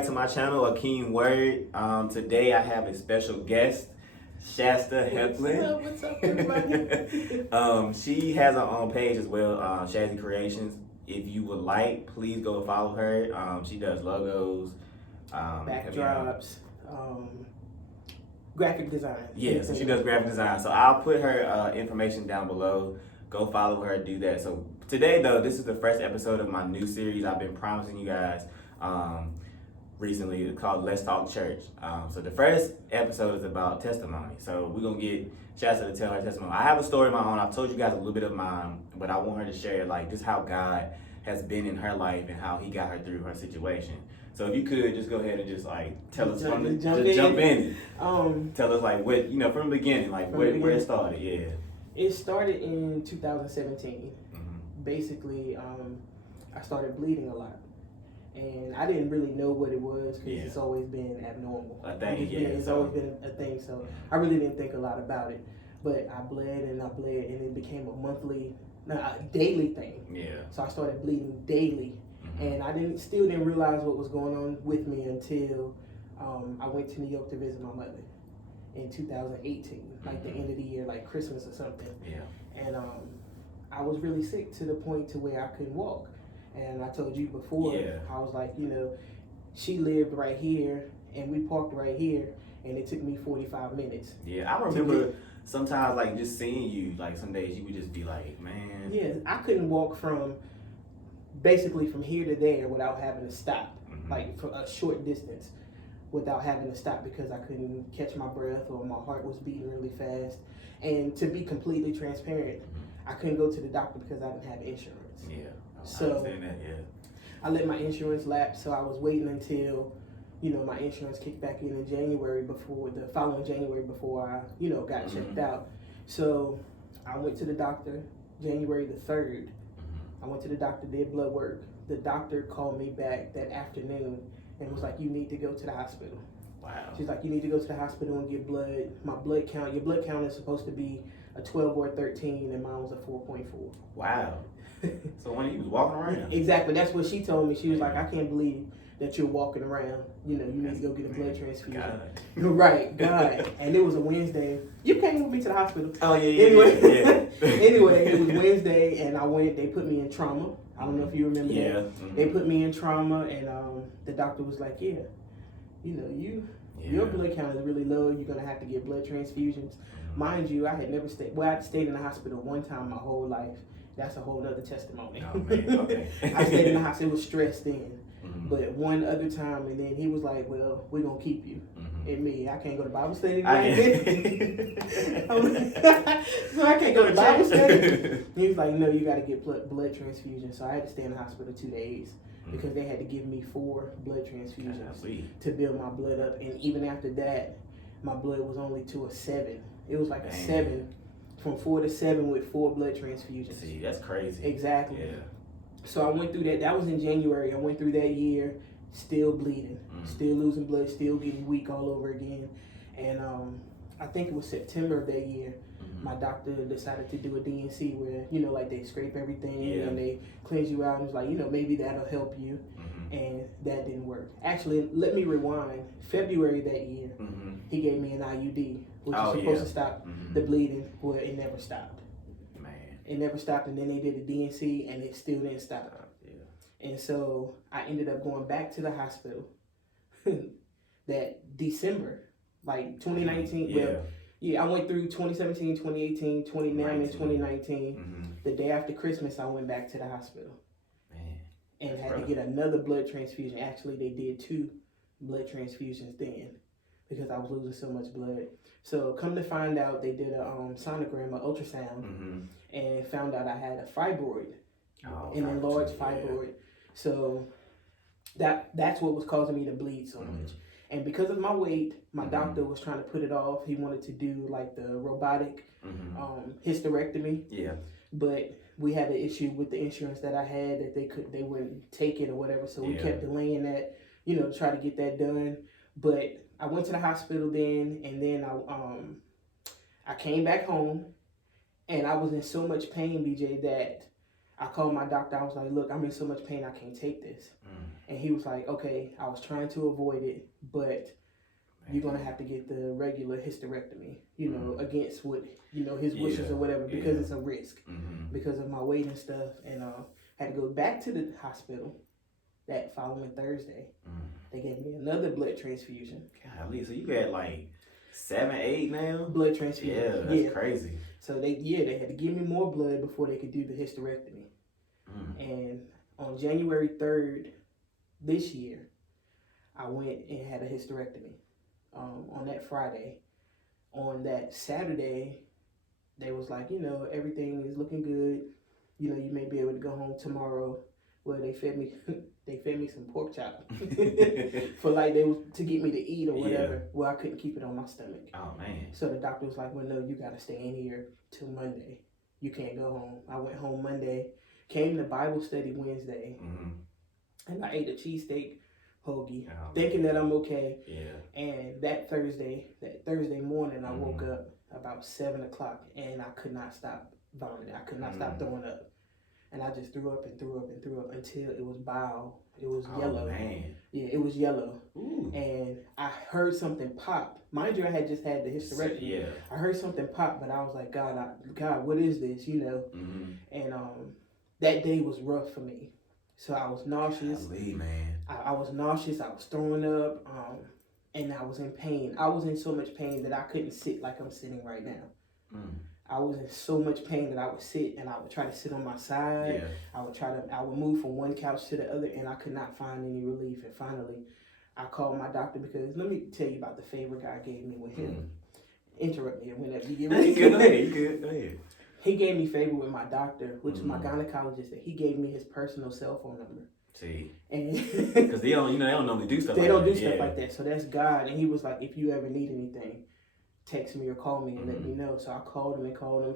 back to my channel, Akeem Word. Today I have a special guest, Shasta Heflin. What's up, everybody? She has her own page as well, Shazzy Creations. If you would like, please go follow her. She does logos, backdrops, graphic design. Yeah, so she does graphic design. So I'll put her information down below. Go follow her, do that. So today, though, this is the first episode of my new series I've been promising you guys recently. It's called Let's Talk Church. So the first episode is about testimony. So we're going to get Shasta to tell her testimony. I have a story of my own. I've told you guys a little bit of mine, but I want her to share like just how God has been in her life and how he got her through her situation. So if you could just go ahead and just like tell us from the jump in. Tell us like what, from the beginning, like where it started. Yeah. It started in 2017. Basically, I started bleeding a lot. And I didn't really know what it was because it's always been abnormal. A thing, It's always been a thing, so I really didn't think a lot about it. But I bled, and it became a daily thing. Yeah. So I started bleeding daily, and I still didn't realize what was going on with me until I went to New York to visit my mother in 2018, like the end of the year, like Christmas or something. Yeah. And I was really sick to the point to where I couldn't walk. And I told you before, I was like, she lived right here, and we parked right here, and it took me 45 minutes. Yeah, I remember sometimes, like, just seeing you, like, some days you would just be like, man. Yeah, I couldn't walk basically from here to there without having to stop, like, for a short distance without having to stop because I couldn't catch my breath or my heart was beating really fast. And to be completely transparent, I couldn't go to the doctor because I didn't have insurance. Yeah. So I understand that, I let my insurance lapse, so I was waiting until, my insurance kicked back in January the following January before I, got checked out. So I went to the doctor January the 3rd. I went to the doctor, did blood work. The doctor called me back that afternoon and was like, you need to go to the hospital. Wow. She's like, you need to go to the hospital and get blood. My blood count, your blood count is supposed to be a 12 or a 13, and mine was a 4.4. Wow. So when you was walking around? Exactly. That's what she told me. She was like, I can't believe that you're walking around. You need to go get a blood transfusion. God. Right, God. And it was a Wednesday. You came with me to the hospital. Oh, yeah. Anyway, it was Wednesday, and I went. They put me in trauma. I don't know if you remember that. They put me in trauma, and the doctor was like, your blood count is really low. You're going to have to get blood transfusions. Mind you, I had never stayed. Well, I stayed in the hospital one time my whole life. That's a whole other testimony. Oh, man. Okay. I stayed in the hospital. It was stressed then. But one other time, and then he was like, well, we're going to keep you. And me, I can't go to Bible study. So I can't go to Bible study. He was like, no, you got to get blood transfusion. So I had to stay in the hospital 2 days because they had to give me 4 blood transfusions to build my blood up. And even after that, my blood was only to a 7. It was like a 7. From 4 to 7 with 4 blood transfusions. See, that's crazy. Exactly. Yeah. So I went through that. That was in January. I went through that year, still bleeding, still losing blood, still getting weak all over again. And I think it was September of that year, my doctor decided to do a DNC where, like they scrape everything and they cleanse you out. And it's like, maybe that'll help you. And that didn't work. Actually, let me rewind. February that year, he gave me an IUD, which is supposed to stop the bleeding. Well, it never stopped. Man. It never stopped, and then they did a DNC, and it still didn't stop. Yeah. And so I ended up going back to the hospital that December, like 2019. I went through 2017, 2018, 2019. The day after Christmas, I went back to the hospital. And had to get another blood transfusion. Actually, they did 2 blood transfusions then because I was losing so much blood. So come to find out, they did a sonogram, an ultrasound, and found out I had a fibroid, an enlarged fibroid. So that's what was causing me to bleed so much. And because of my weight, my doctor was trying to put it off. He wanted to do like the robotic hysterectomy. Yeah. But we had an issue with the insurance that I had that they wouldn't take it or whatever. So we kept delaying that, to try to get that done. But I went to the hospital then, and then I came back home, and I was in so much pain, BJ, that I called my doctor. I was like, look, I'm in so much pain, I can't take this. And he was like, okay, I was trying to avoid it, but you're going to have to get the regular hysterectomy, against what, his wishes or whatever, because it's a risk because of my weight and stuff. And had to go back to the hospital that following Thursday. They gave me another blood transfusion. Golly, so you got like 7, 8 now? Blood transfusion. Yeah, that's crazy. So they had to give me more blood before they could do the hysterectomy. And on January 3rd this year, I went and had a hysterectomy. On that Friday. On that Saturday, they was like, everything is looking good. You may be able to go home tomorrow. Well, they fed me some pork chop for like to get me to eat or whatever. Yeah. Well, I couldn't keep it on my stomach. Oh man. So the doctor was like, well, no, you got to stay in here till Monday. You can't go home. I went home Monday, came to Bible study Wednesday, and I ate a cheesesteak hoagie, thinking that I'm okay. Yeah. And that Thursday morning, I woke up about 7 o'clock, and I could not stop vomiting. I could not stop throwing up. And I just threw up and threw up and threw up until it was bile. It was yellow. Man. Yeah, it was yellow. Ooh. And I heard something pop. Mind you, I had just had the hysterectomy. Yeah. I heard something pop, but I was like, God, what is this? And that day was rough for me. So I was nauseous. Golly, man. I was nauseous. I was throwing up. And I was in pain. I was in so much pain that I couldn't sit like I'm sitting right now. I was in so much pain that I would sit and I would try to sit on my side. Yeah. I would move from one couch to the other, and I could not find any relief. And finally, I called my doctor because let me tell you about the favor God gave me with him. Interrupt me whenever you get ready. Go ahead. He gave me favor with my doctor, which is my gynecologist. That he gave me his personal cell phone number. See, and because they don't normally do stuff. They don't do stuff like that. So that's God, and he was like, if you ever need anything, text me or call me and let me know. So I called him. He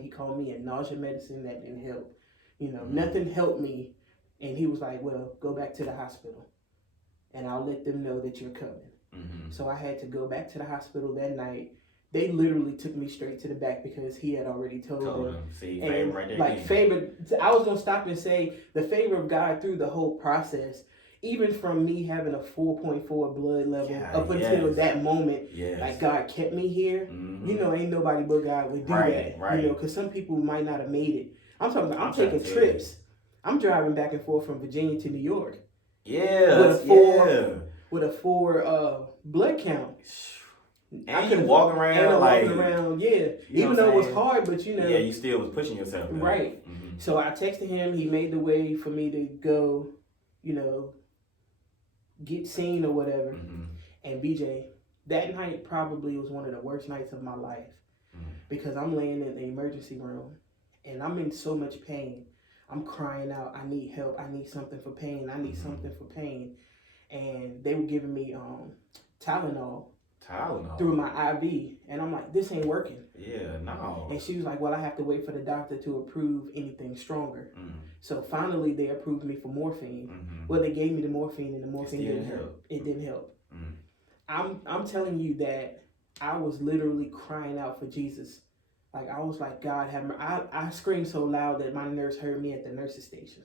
called me, and nausea medicine that didn't help. Nothing helped me. And he was like, well, go back to the hospital and I'll let them know that you're coming. So I had to go back to the hospital that night. They literally took me straight to the back because he had already told them. See, favor right there. Like favor, I was going to stop and say the favor of God through the whole process. Even from me having a 4.4 blood level up until that moment, like God kept me here. Ain't nobody but God would do that. Right. Because some people might not have made it. I'm talking about, I'm taking trips. I'm driving back and forth from Virginia to New York. Yeah. With a 4 blood count. And you walking around, Even though it was hard, but Yeah, you still was pushing yourself. Though. Right. So I texted him. He made the way for me to go, get seen or whatever. And BJ, that night probably was one of the worst nights of my life because I'm laying in the emergency room and I'm in so much pain. I'm crying out, I need help. I need something for pain. I need something for pain. And they were giving me Tylenol through my IV. And I'm like, this ain't working. Yeah, no. And she was like, well, I have to wait for the doctor to approve anything stronger. So finally they approved me for morphine. Well, they gave me the morphine and the morphine didn't help. It didn't help. I'm telling you that I was literally crying out for Jesus. Like I was like, God have mercy. I screamed so loud that my nurse heard me at the nurse's station.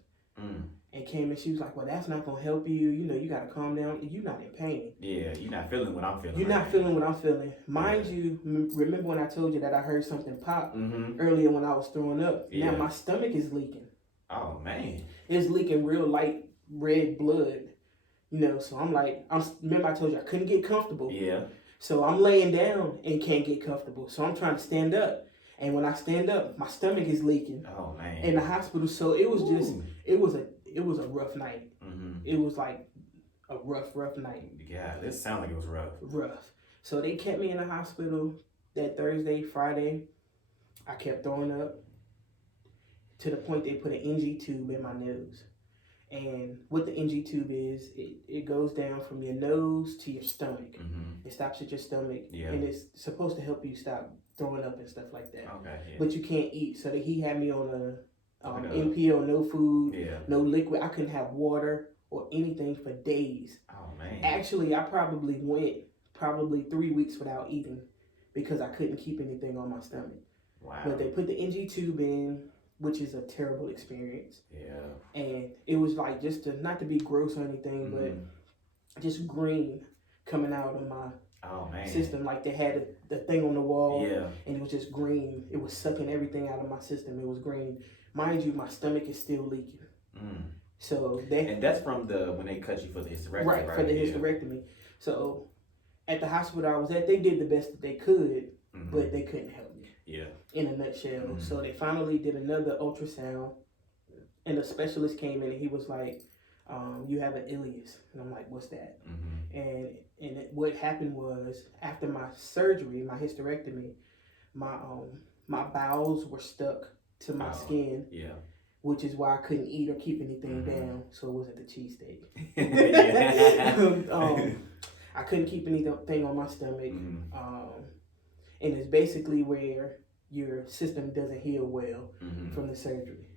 And came and she was like, well, that's not going to help you. You got to calm down. You're not in pain. Yeah, you're not feeling what I'm feeling. You're not feeling what I'm feeling. Mind you, remember when I told you that I heard something pop earlier when I was throwing up? Yeah. Now my stomach is leaking. Oh, man. It's leaking real light red blood. So I'm like, remember I told you I couldn't get comfortable. Yeah. So I'm laying down and can't get comfortable. So I'm trying to stand up. And when I stand up, my stomach is leaking. Oh, man. In the hospital. So it was it was a rough night. It was like a rough night. Yeah, this sounds like it was rough. Rough. So they kept me in the hospital that Thursday, Friday. I kept throwing up to the point they put an NG tube in my nose. And what the NG tube is, it goes down from your nose to your stomach. It stops at your stomach. Yeah. And it's supposed to help you stop throwing up and stuff like that. Okay. Yeah. But you can't eat. So he had me on a NPO, no food, no liquid. I couldn't have water or anything for days. Oh, man. Actually, I probably went 3 weeks without eating because I couldn't keep anything on my stomach. Wow. But they put the NG tube in, which is a terrible experience. Yeah. And it was like just to, not to be gross or anything, but just green coming out of my system. Like they had the thing on the wall, and it was just green. It was sucking everything out of my system. It was green. Mind you, my stomach is still leaking. So and that's from when they cut you for the hysterectomy, right? For the hysterectomy. So at the hospital I was at, they did the best that they could, but they couldn't help me. Yeah. In a nutshell. So they finally did another ultrasound, and the specialist came in and he was like, "You have an ileus," and I'm like, "What's that?" And what happened was, after my surgery, my hysterectomy, my bowels were stuck to my skin. Yeah. Which is why I couldn't eat or keep anything down. So it wasn't the cheesesteak. I couldn't keep anything on my stomach. And it's basically where your system doesn't heal well from the surgery.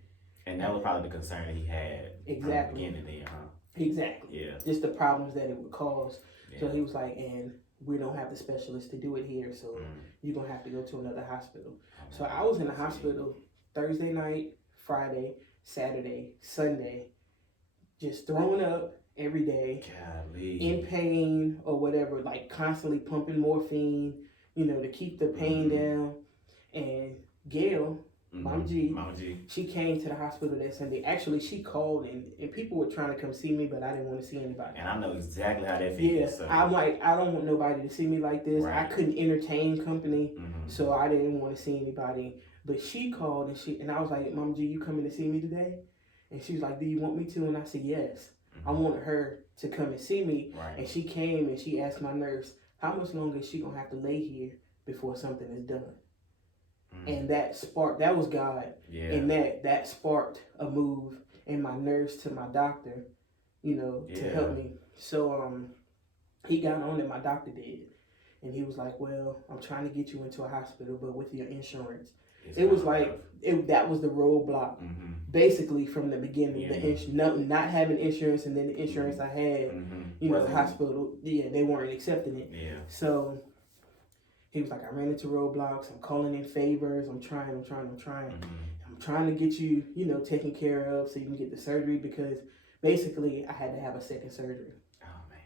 And that was probably the concern that he had from the beginning there, huh? Exactly. Yeah. Just the problems that it would cause. Yeah. So he was like, and we don't have the specialist to do it here, so you're going to have to go to another hospital. So I was in the hospital Thursday night, Friday, Saturday, Sunday, just throwing up every day, in pain or whatever, like constantly pumping morphine, to keep the pain down. And Gail, Mama G, she came to the hospital that Sunday. Actually, she called and people were trying to come see me, but I didn't want to see anybody. And I know exactly how that feels. Yeah, so. I'm like, I don't want nobody to see me like this. Right. I couldn't entertain company, so I didn't want to see anybody. But she called and I was like, "Mama G, you coming to see me today?" And she was like, "Do you want me to?" And I said, "Yes." I wanted her to come and see me. Right. And she came and she asked my nurse, how much longer is she going to have to lay here before something is done? And that was God. Yeah. And that sparked a move in my nurse to my doctor, to help me. So he got on and my doctor did. And he was like, "Well, I'm trying to get you into a hospital, but with your insurance." It was like, that was the roadblock, basically from the beginning. Not having insurance, and then the insurance I had, the hospital, they weren't accepting it. Yeah. So he was like, "I ran into roadblocks. I'm calling in favors. I'm trying. I'm trying to get you, taken care of so you can get the surgery, because basically I had to have a second surgery." Oh, man.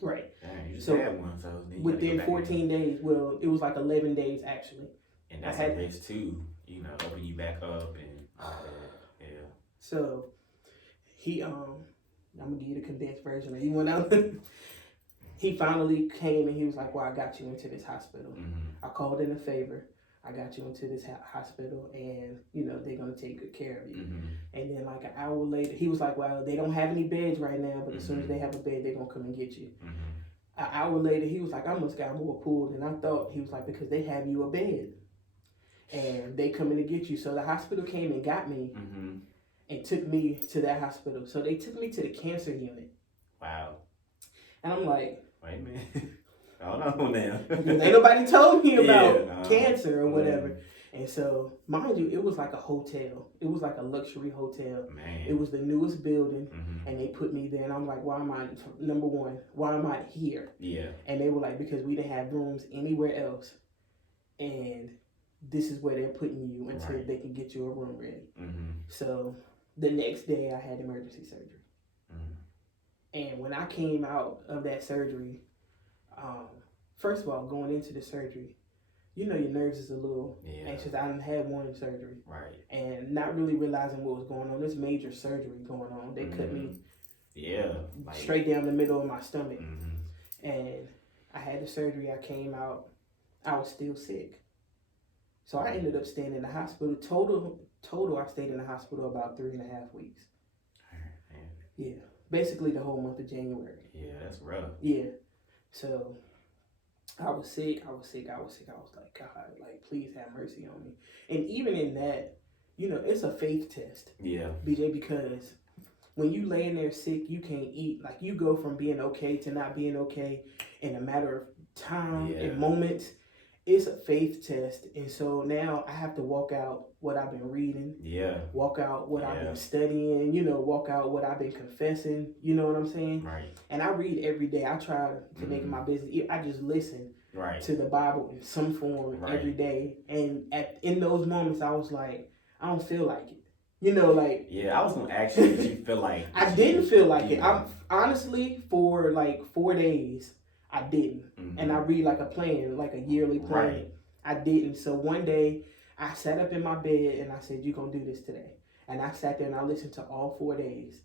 Right. Dang, you just had one, so within 14 days. Well, it was like 11 days, actually. And that's a risk too, opening you back up and all that. Yeah. So he, I'm gonna give you the condensed version. He went out. He finally came and he was like, "Well, I got you into this hospital. I called in a favor. I got you into this hospital, and they're gonna take good care of you." And then like an hour later, he was like, "Well, they don't have any beds right now, but as soon as they have a bed, they're gonna come and get you." An hour later, he was like, "I almost got more pulled than I thought." He was like, "Because they have you a bed. And they coming to get you." So the hospital came and got me and took me to that hospital. So they took me to the cancer unit. Wow. And I'm like, wait a minute. Hold on now. Ain't nobody told me about cancer or whatever. And so, mind you, it was like a hotel. It was like a luxury hotel. Man. It was the newest building, and they put me there. And I'm like, number one, why am I here? Yeah. And they were like, because we didn't have rooms anywhere else. And this is where they're putting you until they can get you a room ready. So the next day I had emergency surgery. And when I came out of that surgery, first of all, going into the surgery, your nerves is a little anxious. I done had one surgery. Right. And not really realizing what was going on. There's major surgery going on. They cut me straight down the middle of my stomach. And I had the surgery. I came out. I was still sick. So I ended up staying in the hospital. Total, I stayed in the hospital about 3.5 weeks. Yeah. Basically the whole month of January. Yeah, that's rough. Yeah. So I was sick. I was like, God, like, please have mercy on me. And even in that, it's a faith test. Yeah. BJ, because when you laying there sick, you can't eat. Like, you go from being okay to not being okay in a matter of time and moments. It's a faith test. And so now I have to walk out what I've been reading. Yeah. Walk out what I've been studying, walk out what I've been confessing. You know what I'm saying? Right. And I read every day. I try to make it my business. I just listen to the Bible in some form every day. And in those moments, I was like, I don't feel like it. You know, like. Yeah, I was gonna ask you if you feel like. I didn't feel like it. I'm honestly for like 4 days, I didn't, and I read like a plan, like a yearly plan. Right. I didn't. So one day, I sat up in my bed and I said, "You're gonna do this today," and I sat there and I listened to all 4 days.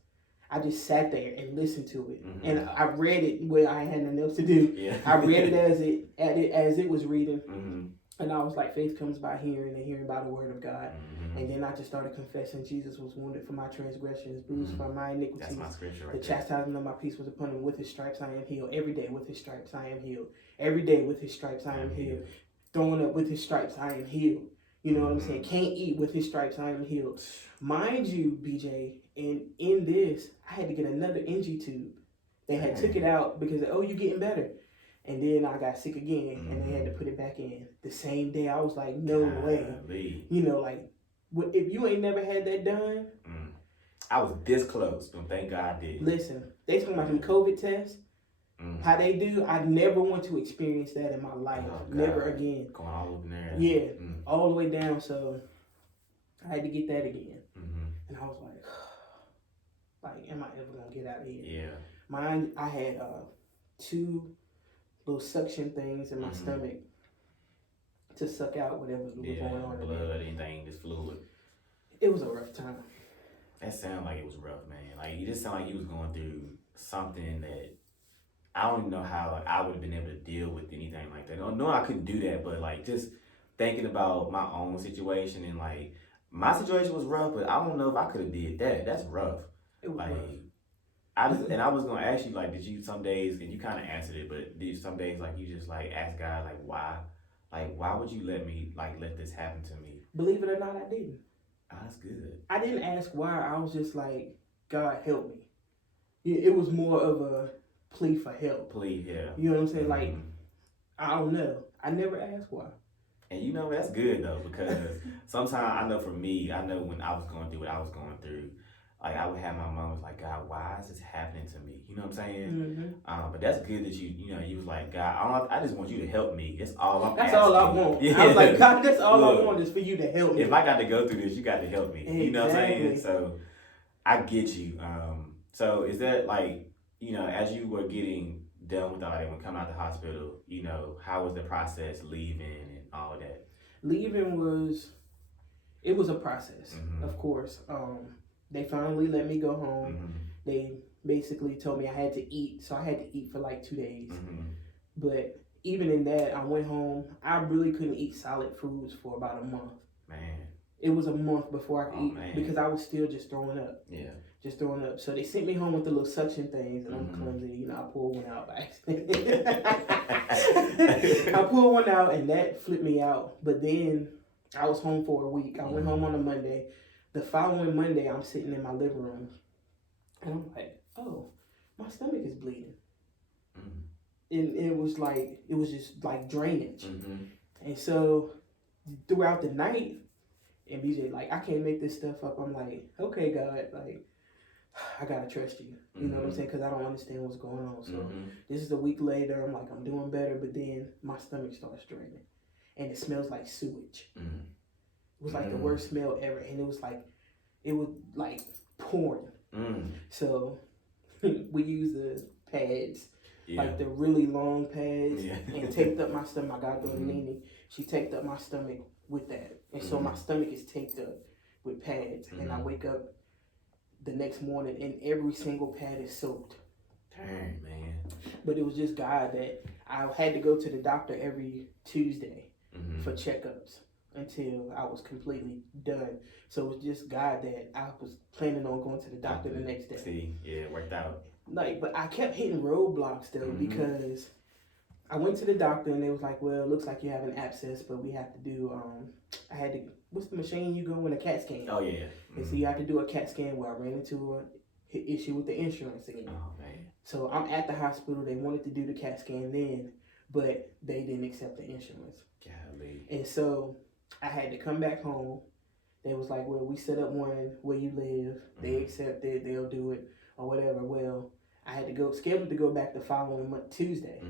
I just sat there and listened to it, and I read it where I had nothing else to do. Yeah. I read it as it was reading. And I was like, faith comes by hearing and hearing by the word of God. And then I just started confessing Jesus was wounded for my transgressions, bruised for my iniquities. That's my scripture right The chastisement of my peace was upon him. With his stripes I am healed. Every day with his stripes I am healed. Every day with his stripes I am healed. Throwing up with his stripes I am healed. You know what I'm saying? Can't eat with his stripes I am healed. Mind you, BJ, and in this, I had to get another NG tube. They had took it out because, you're getting better. And then I got sick again, and they had to put it back in. The same day, I was like, no way. You know, like, if you ain't never had that done. I was this close, but thank God I did. Listen, they talking about them COVID tests. How they do, I never want to experience that in my life. Never again. Going all over there. Yeah, all the way down. So I had to get that again. And I was like, am I ever going to get out of here? Yeah. Mine, I had 2 little suction things in my stomach to suck out whatever was going on. Blood, anything, just fluid. It was a rough time. That sounded like it was rough, man. Like, you just sound like you was going through something that I don't even know how I would have been able to deal with anything like that. No, I couldn't do that, but like just thinking about my own situation and like my situation was rough, but I don't know if I could have did that. That's rough. It was like, rough. I was gonna ask you, like, did you some days, and you kind of answered it, but did you some days, like, you just like ask God, like, why would you let this happen to me? Believe it or not, I didn't. Oh, that's good. I didn't ask why. I was just like, God help me. It was more of a plea for help. Yeah. You know what I'm saying? Like, I don't know. I never asked why. And you know, that's good though, because sometimes I know for me, I know when I was going through what I was going through, like I would have my mom was like, God, why is this happening to me? You know what I'm saying? But that's good that you was like, God, I just want you to help me. That's all I'm That's asking. all I want. Yeah. I was like, God, that's all I want is for you to help me. If I got to go through this, you got to help me. Exactly. You know what I'm saying? So I get you. So is that like, as you were getting done with all that, when coming out the hospital, how was the process leaving and all that? Leaving was a process, of course. They finally let me go home. They basically told me I had to eat, so I had to eat for like 2 days. But even in that, I went home. I really couldn't eat solid foods for about a month. Man. It was a month before I could eat because I was still just throwing up. Yeah. Just throwing up. So they sent me home with the little suction things, and I'm clumsy. I pulled one out by accident. I pulled one out, and that flipped me out. But then I was home for a week. I went home on a Monday. The following Monday, I'm sitting in my living room, and I'm like, oh, my stomach is bleeding. And it was just like drainage. And so throughout the night, and BJ, like, I can't make this stuff up. I'm like, okay, God, like, I gotta trust you. You know what I'm saying? Because I don't understand what's going on. So this is a week later. I'm like, I'm doing better, but then my stomach starts draining, and it smells like sewage. It was like the worst smell ever, and it was like pouring. So we used the pads, like the really long pads, and taped up my stomach. I got to go to Nene. She taped up my stomach with that, and so my stomach is taped up with pads, and I wake up the next morning, and every single pad is soaked. Dang, man. But it was just God that I had to go to the doctor every Tuesday for checkups until I was completely done. So it was just God that I was planning on going to the doctor the next day. See, yeah, it worked out. Like, but I kept hitting roadblocks though because I went to the doctor and they was like, well, it looks like you have an abscess, but we have to do, what's the machine you go in, a CAT scan? Oh, yeah. And so you have to do a CAT scan where I ran into an issue with the insurance again. Oh, man. So I'm at the hospital. They wanted to do the CAT scan then, but they didn't accept the insurance. Golly. And so I had to come back home. They was like, well, we set up one where you live. They accept it. They'll do it or whatever. Well, I had to go, scheduled to go back the following month, Tuesday.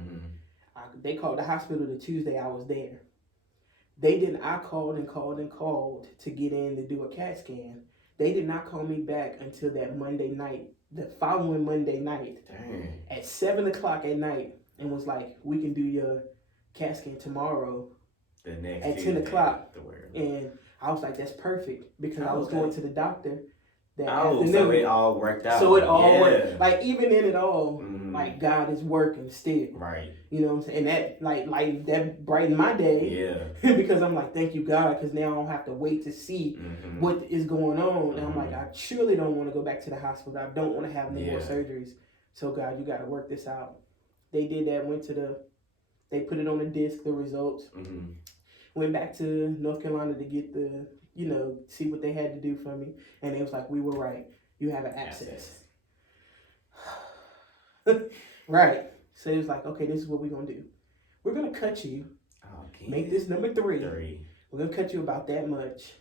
They called the hospital the Tuesday I was there. They didn't. I called and called and called to get in to do a CAT scan. They did not call me back until that Monday night, the following Monday night, at 7:00 at night, and was like, "We can do your CAT scan tomorrow." The next at 10:00, and I was like, "That's perfect," because I was going to the doctor that afternoon. So it all worked out. So it all worked. Like even in it all, like God is working still. Right. You know what I'm saying? And that like that brightened my day. Yeah. Because I'm like, thank you God, because now I don't have to wait to see what is going on. And I'm like, I surely don't want to go back to the hospital. I don't want to have any more surgeries. So God, you got to work this out. They did that. They put it on a disc, the results. Went back to North Carolina to get see what they had to do for me. And they was like, we were right. You have an abscess. Right. So it was like, okay, this is what we're going to do. We're going to cut you. Make this number 3. We're going to cut you about that much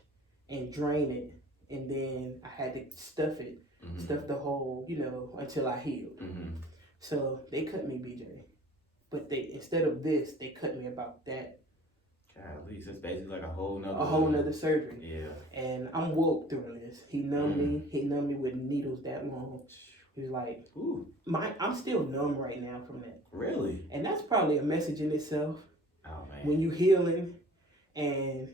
and drain it. And then I had to stuff it. Stuff the hole, until I healed. So they cut me, BJ. But instead of this, they cut me about that. At least it's basically like a whole nother surgery. Yeah. And I'm woke through this. He numbed me. He numbed me with needles that long. He was like, ooh, I'm still numb right now from that. Really? And that's probably a message in itself. Oh man. When you healing and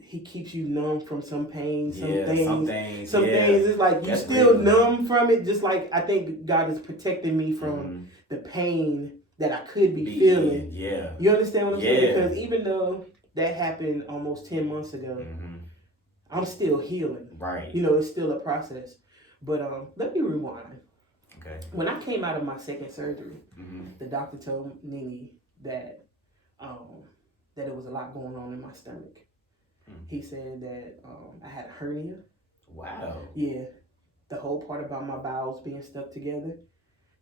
He keeps you numb from some pain, some things. Some things, it's like you still numb from it. Just like I think God is protecting me from the pain that I could be feeling. Yeah. You understand what I'm saying? Because even though that happened almost 10 months ago, I'm still healing. Right. It's still a process. But let me rewind. Okay. When I came out of my second surgery, the doctor told Nene that it was a lot going on in my stomach. He said that I had a hernia. Wow. Yeah. The whole part about my bowels being stuck together.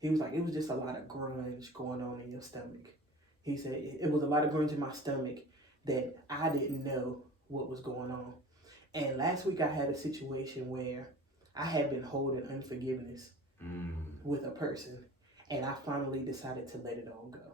He was like, it was just a lot of grunge going on in your stomach. He said it was a lot of grunge in my stomach that I didn't know what was going on. And last week I had a situation where I had been holding unforgiveness with a person. And I finally decided to let it all go.